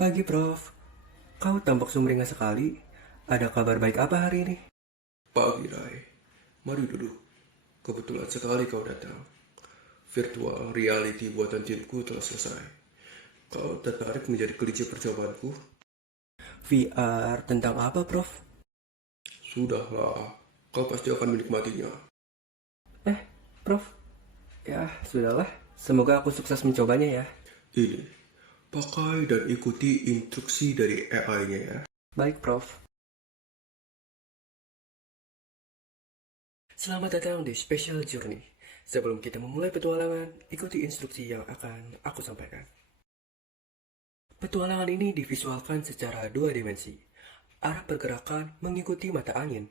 Pagi, Prof. Kau tampak sumringah sekali. Ada kabar baik apa hari ini? Pagi, Rai. Mari duduk. Kebetulan sekali kau datang. Virtual reality buatan timku telah selesai. Kau tertarik menjadi kelinci percobaanku? VR tentang apa, Prof? Sudahlah, kau pasti akan menikmatinya. Prof, ya sudahlah. Semoga aku sukses mencobanya ya. Ini, pakai dan ikuti instruksi dari AI-nya ya. Baik, Prof. Selamat datang di Special Journey. Sebelum kita memulai petualangan, ikuti instruksi yang akan aku sampaikan. Petualangan ini divisualkan secara dua dimensi. Arah pergerakan mengikuti mata angin.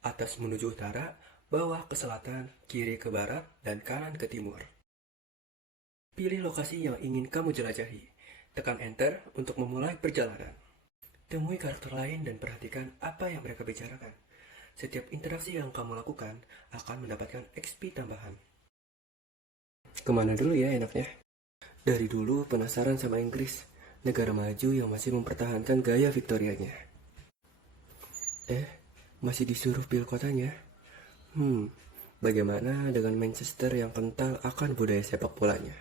Atas menuju utara, bawah ke selatan, kiri ke barat, dan kanan ke timur. Pilih lokasi yang ingin kamu jelajahi. Tekan Enter untuk memulai perjalanan. Temui karakter lain dan perhatikan apa yang mereka bicarakan. Setiap interaksi yang kamu lakukan akan mendapatkan XP tambahan. Kemana dulu ya enaknya? Dari dulu penasaran sama Inggris, negara maju yang masih mempertahankan gaya Victorianya. Masih disuruh pilih kotanya? Bagaimana dengan Manchester yang kental akan budaya sepak bolanya?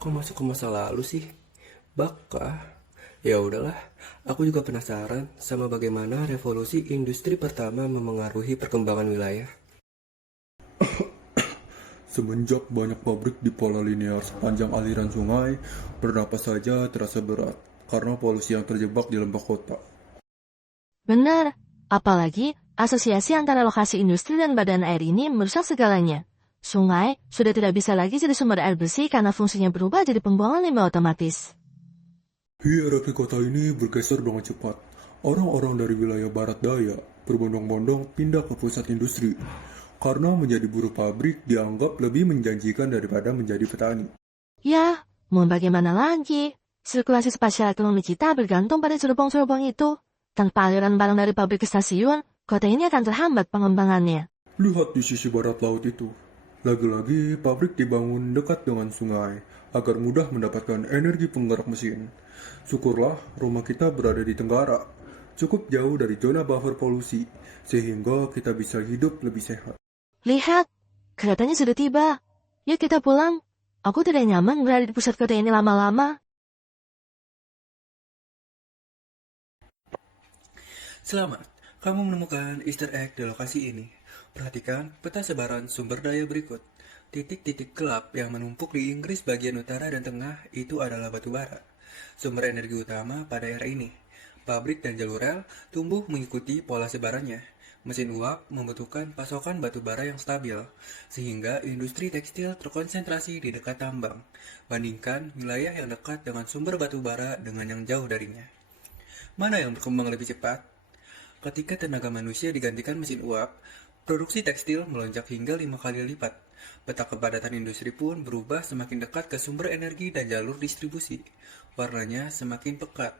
Kok masuk ke masa lalu sih? Bakah? Ya udahlah, aku juga penasaran sama bagaimana revolusi industri pertama memengaruhi perkembangan wilayah. Semenjak banyak pabrik di pola linear sepanjang aliran sungai, bernapas saja terasa berat karena polusi yang terjebak di lembah kota. Benar, apalagi asosiasi antara lokasi industri dan badan air ini merusak segalanya. Sungai sudah tidak bisa lagi jadi sumber air bersih karena fungsinya berubah jadi pembuangan limbah otomatis. Hierarki kota ini bergeser dengan cepat. Orang-orang dari wilayah barat daya berbondong-bondong pindah ke pusat industri. Karena menjadi buruh pabrik dianggap lebih menjanjikan daripada menjadi petani. Ya, mau bagaimana lagi? Sirkulasi spasial ekonomi kita bergantung pada cerobong-cerobong itu. Tanpa aliran barang dari pabrik ke stasiun, kota ini akan terhambat pengembangannya. Lihat di sisi barat laut itu. Lagi-lagi pabrik dibangun dekat dengan sungai agar mudah mendapatkan energi penggerak mesin. Syukurlah rumah kita berada di tenggara, cukup jauh dari zona buffer polusi, sehingga kita bisa hidup lebih sehat. Lihat, keretanya sudah tiba. Yuk kita pulang. Aku tidak nyaman berada di pusat kota ini lama-lama. Selamat, kamu menemukan Easter egg di lokasi ini. Perhatikan peta sebaran sumber daya berikut. Titik-titik gelap yang menumpuk di Inggris bagian utara dan tengah itu adalah batu bara. Sumber energi utama pada era ini. Pabrik dan jalur rel tumbuh mengikuti pola sebarannya. Mesin uap membutuhkan pasokan batu bara yang stabil, sehingga industri tekstil terkonsentrasi di dekat tambang. Bandingkan wilayah yang dekat dengan sumber batu bara dengan yang jauh darinya. Mana yang berkembang lebih cepat? Ketika tenaga manusia digantikan mesin uap, produksi tekstil melonjak hingga 5 kali lipat. Peta kepadatan industri pun berubah semakin dekat ke sumber energi dan jalur distribusi. Warnanya semakin pekat.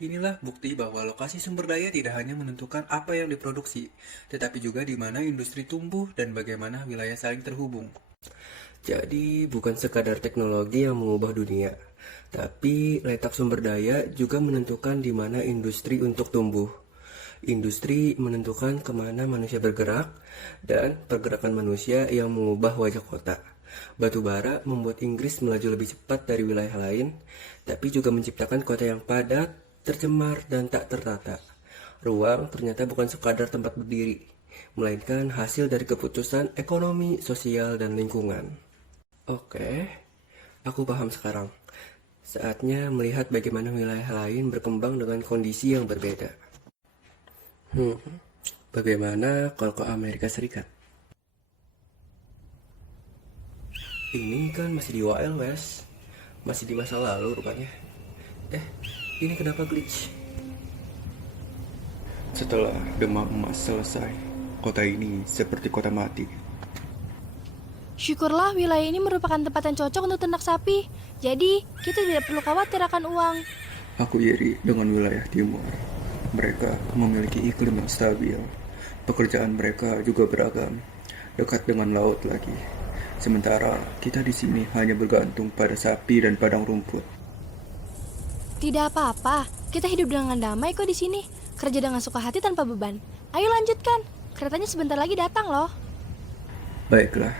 Inilah bukti bahwa lokasi sumber daya tidak hanya menentukan apa yang diproduksi, tetapi juga di mana industri tumbuh dan bagaimana wilayah saling terhubung. Jadi bukan sekadar teknologi yang mengubah dunia, tapi letak sumber daya juga menentukan di mana industri untuk tumbuh. Industri menentukan kemana manusia bergerak, dan pergerakan manusia yang mengubah wajah kota. Batu bara membuat Inggris melaju lebih cepat dari wilayah lain, tapi juga menciptakan kota yang padat, tercemar, dan tak tertata. Ruang ternyata bukan sekadar tempat berdiri, melainkan hasil dari keputusan ekonomi, sosial, dan lingkungan. Oke, aku paham sekarang. Saatnya melihat bagaimana wilayah lain berkembang dengan kondisi yang berbeda. Bagaimana kalau ke Amerika Serikat? Ini kan masih di Wild West, masih di masa lalu rupanya. Ini kenapa glitch? Setelah demam emas selesai, kota ini seperti kota mati. Syukurlah wilayah ini merupakan tempat yang cocok untuk ternak sapi. Jadi, kita tidak perlu khawatir akan uang. Aku iri dengan wilayah timur. Mereka memiliki iklim yang stabil. Pekerjaan mereka juga beragam, dekat dengan laut lagi. Sementara kita di sini hanya bergantung pada sapi dan padang rumput. Tidak apa-apa, kita hidup dengan damai kok di sini. Kerja dengan suka hati tanpa beban. Ayo lanjutkan, keretanya sebentar lagi datang loh. Baiklah,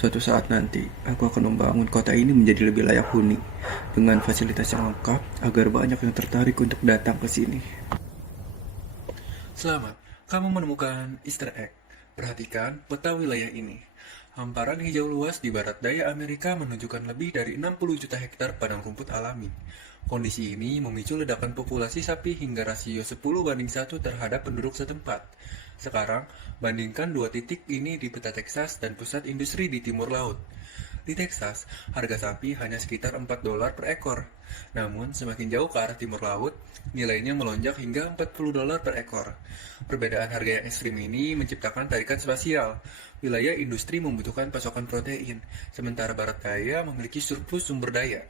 suatu saat nanti aku akan membangun kota ini menjadi lebih layak huni dengan fasilitas yang lengkap agar banyak yang tertarik untuk datang ke sini. Selamat, kamu menemukan Easter egg. Perhatikan peta wilayah ini. Hamparan hijau luas di barat daya Amerika menunjukkan lebih dari 60 juta hektar padang rumput alami. Kondisi ini memicu ledakan populasi sapi hingga rasio 10:1 terhadap penduduk setempat. Sekarang, bandingkan dua titik ini di peta Texas dan pusat industri di timur laut. Di Texas, harga sapi hanya sekitar $4 per ekor. Namun, semakin jauh ke arah timur laut, nilainya melonjak hingga $40 per ekor. Perbedaan harga yang ekstrim ini menciptakan tarikan spasial. Wilayah industri membutuhkan pasokan protein, sementara barat daya memiliki surplus sumber daya.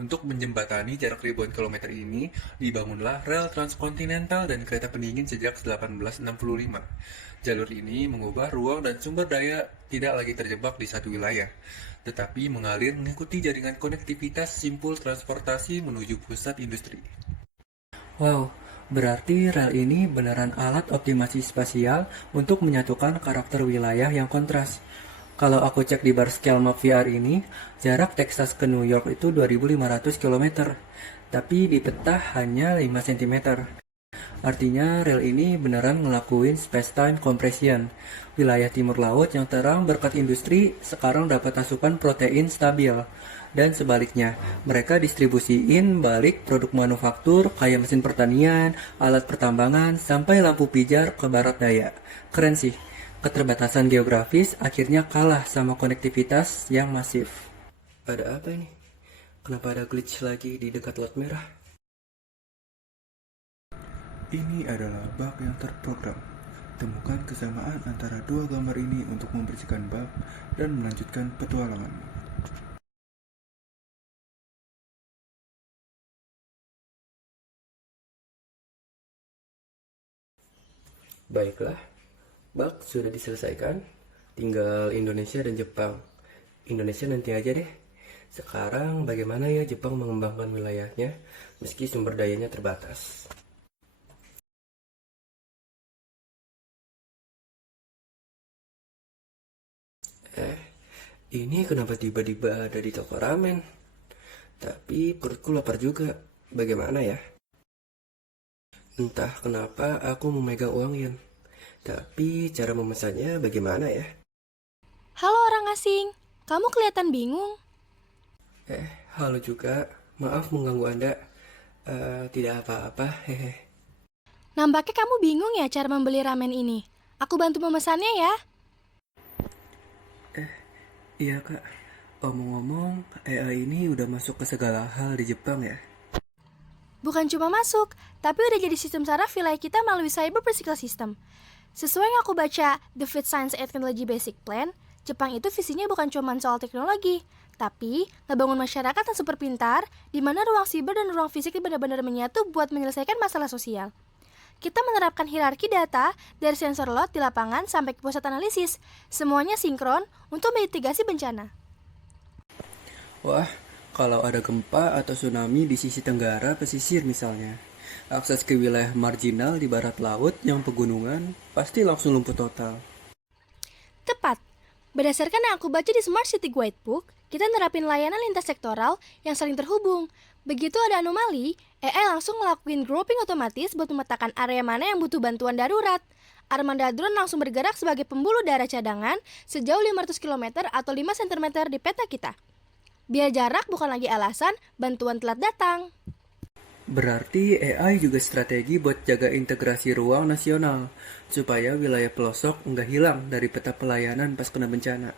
Untuk menjembatani jarak ribuan kilometer ini, dibangunlah rel transkontinental dan kereta pendingin sejak 1865. Jalur ini mengubah ruang dan sumber daya tidak lagi terjebak di satu wilayah, tetapi mengalir mengikuti jaringan konektivitas simpul transportasi menuju pusat industri. Wow, berarti rel ini beneran alat optimasi spasial untuk menyatukan karakter wilayah yang kontras. Kalau aku cek di bar scale map VR ini, jarak Texas ke New York itu 2.500 km, tapi di peta hanya 5 cm. Artinya rel ini beneran ngelakuin space-time compression. Wilayah timur laut yang terang berkat industri sekarang dapat asupan protein stabil. Dan sebaliknya, mereka distribusiin balik produk manufaktur kayak mesin pertanian, alat pertambangan, sampai lampu pijar ke barat daya. Keren sih, keterbatasan geografis akhirnya kalah sama konektivitas yang masif. Ada apa ini? Kenapa ada glitch lagi di dekat lot merah? Ini adalah bug yang terprogram. Temukan kesamaan antara dua gambar ini untuk membersihkan bug dan melanjutkan petualangan. Baiklah, bug sudah diselesaikan. Tinggal Indonesia dan Jepang. Indonesia nanti aja deh. Sekarang bagaimana ya Jepang mengembangkan wilayahnya meski sumber dayanya terbatas? Ini kenapa tiba-tiba ada di toko ramen? Tapi perutku lapar juga. Bagaimana ya? Entah kenapa aku memegang uang yen. Tapi cara memesannya bagaimana ya? Halo orang asing, kamu kelihatan bingung. Halo juga. Maaf mengganggu Anda. Tidak apa-apa, hehe. Nampaknya kamu bingung ya cara membeli ramen ini. Aku bantu memesannya ya. Iya kak, omong-omong AI ini udah masuk ke segala hal di Jepang ya? Bukan cuma masuk, tapi udah jadi sistem saraf wilayah kita melalui Cyber Physical System. Sesuai yang aku baca The Fit Science and Technology Basic Plan, Jepang itu visinya bukan cuma soal teknologi, tapi ngebangun masyarakat yang super pintar, di mana ruang siber dan ruang fisik benar-benar menyatu buat menyelesaikan masalah sosial. Kita menerapkan hierarki data dari sensor lot di lapangan sampai ke pusat analisis. Semuanya sinkron untuk mitigasi bencana. Wah, kalau ada gempa atau tsunami di sisi tenggara pesisir misalnya, akses ke wilayah marginal di barat laut yang pegunungan pasti langsung lumpuh total. Tepat. Berdasarkan yang aku baca di Smart City Guidebook, kita nerapin layanan lintas sektoral yang saling terhubung. Begitu ada anomali, AI langsung ngelakuin grouping otomatis buat memetakan area mana yang butuh bantuan darurat. Armada drone langsung bergerak sebagai pembuluh darah cadangan sejauh 500 km atau 5 cm di peta kita. Biar jarak bukan lagi alasan, bantuan telat datang. Berarti AI juga strategi buat jaga integrasi ruang nasional, supaya wilayah pelosok nggak hilang dari peta pelayanan pas kena bencana.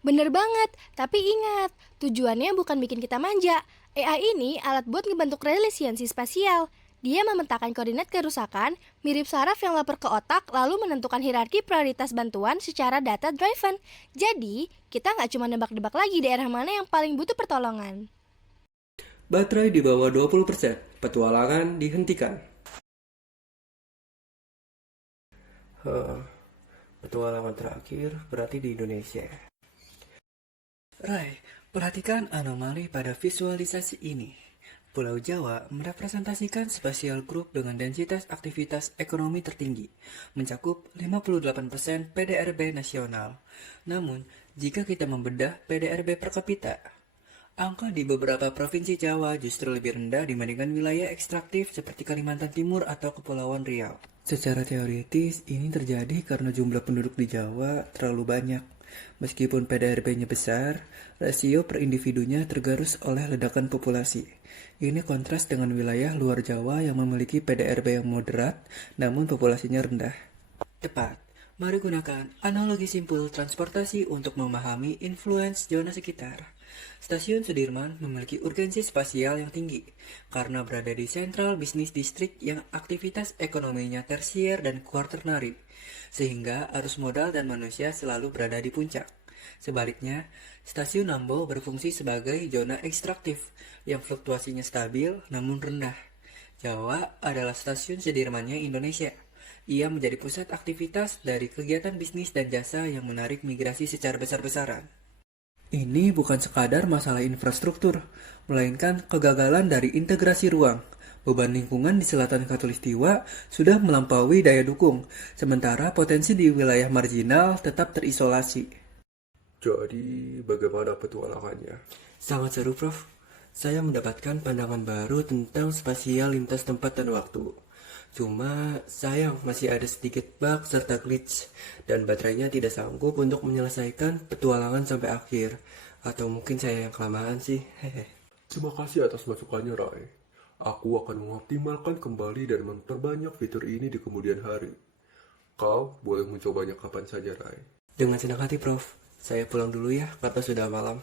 Bener banget, tapi ingat, tujuannya bukan bikin kita manja. AI ini alat buat ngebentuk resiliensi spasial. Dia memetakan koordinat kerusakan, mirip saraf yang lapor ke otak, lalu menentukan hierarki prioritas bantuan secara data-driven. Jadi, kita nggak cuma nebak-nebak lagi daerah mana yang paling butuh pertolongan. Baterai di bawah 20%, petualangan dihentikan. Petualangan terakhir berarti di Indonesia. Rai, perhatikan anomali pada visualisasi ini. Pulau Jawa merepresentasikan spasial group dengan densitas aktivitas ekonomi tertinggi, mencakup 58% PDRB nasional. Namun, jika kita membedah PDRB per kapita, angka di beberapa provinsi Jawa justru lebih rendah dibandingkan wilayah ekstraktif seperti Kalimantan Timur atau Kepulauan Riau. Secara teoritis, ini terjadi karena jumlah penduduk di Jawa terlalu banyak. Meskipun PDRB-nya besar, rasio per individunya tergerus oleh ledakan populasi. Ini kontras dengan wilayah luar Jawa yang memiliki PDRB yang moderat, namun populasinya rendah. Tepat. Mari gunakan analogi simpul transportasi untuk memahami influence zona sekitar. Stasiun Sudirman memiliki urgensi spasial yang tinggi karena berada di sentral bisnis distrik yang aktivitas ekonominya tersier dan quaternary, sehingga arus modal dan manusia selalu berada di puncak. Sebaliknya, Stasiun Nambo berfungsi sebagai zona ekstraktif yang fluktuasinya stabil namun rendah. Jawa adalah stasiun Sudirmannya Indonesia. Ia menjadi pusat aktivitas dari kegiatan bisnis dan jasa yang menarik migrasi secara besar-besaran. Ini bukan sekadar masalah infrastruktur, melainkan kegagalan dari integrasi ruang. Beban lingkungan di selatan Khatulistiwa sudah melampaui daya dukung, sementara potensi di wilayah marginal tetap terisolasi. Jadi, bagaimana petualangannya? Sangat seru, Prof. Saya mendapatkan pandangan baru tentang spasial lintas tempat dan waktu. Cuma, sayang masih ada sedikit bug serta glitch, dan baterainya tidak sanggup untuk menyelesaikan petualangan sampai akhir. Atau mungkin saya yang kelamaan sih, hehe. Terima kasih atas masukannya, Rai. Aku akan mengoptimalkan kembali dan memperbanyak fitur ini di kemudian hari. Kau boleh mencobanya kapan saja, Rai. Dengan senang hati, Prof. Saya pulang dulu ya, karena sudah malam.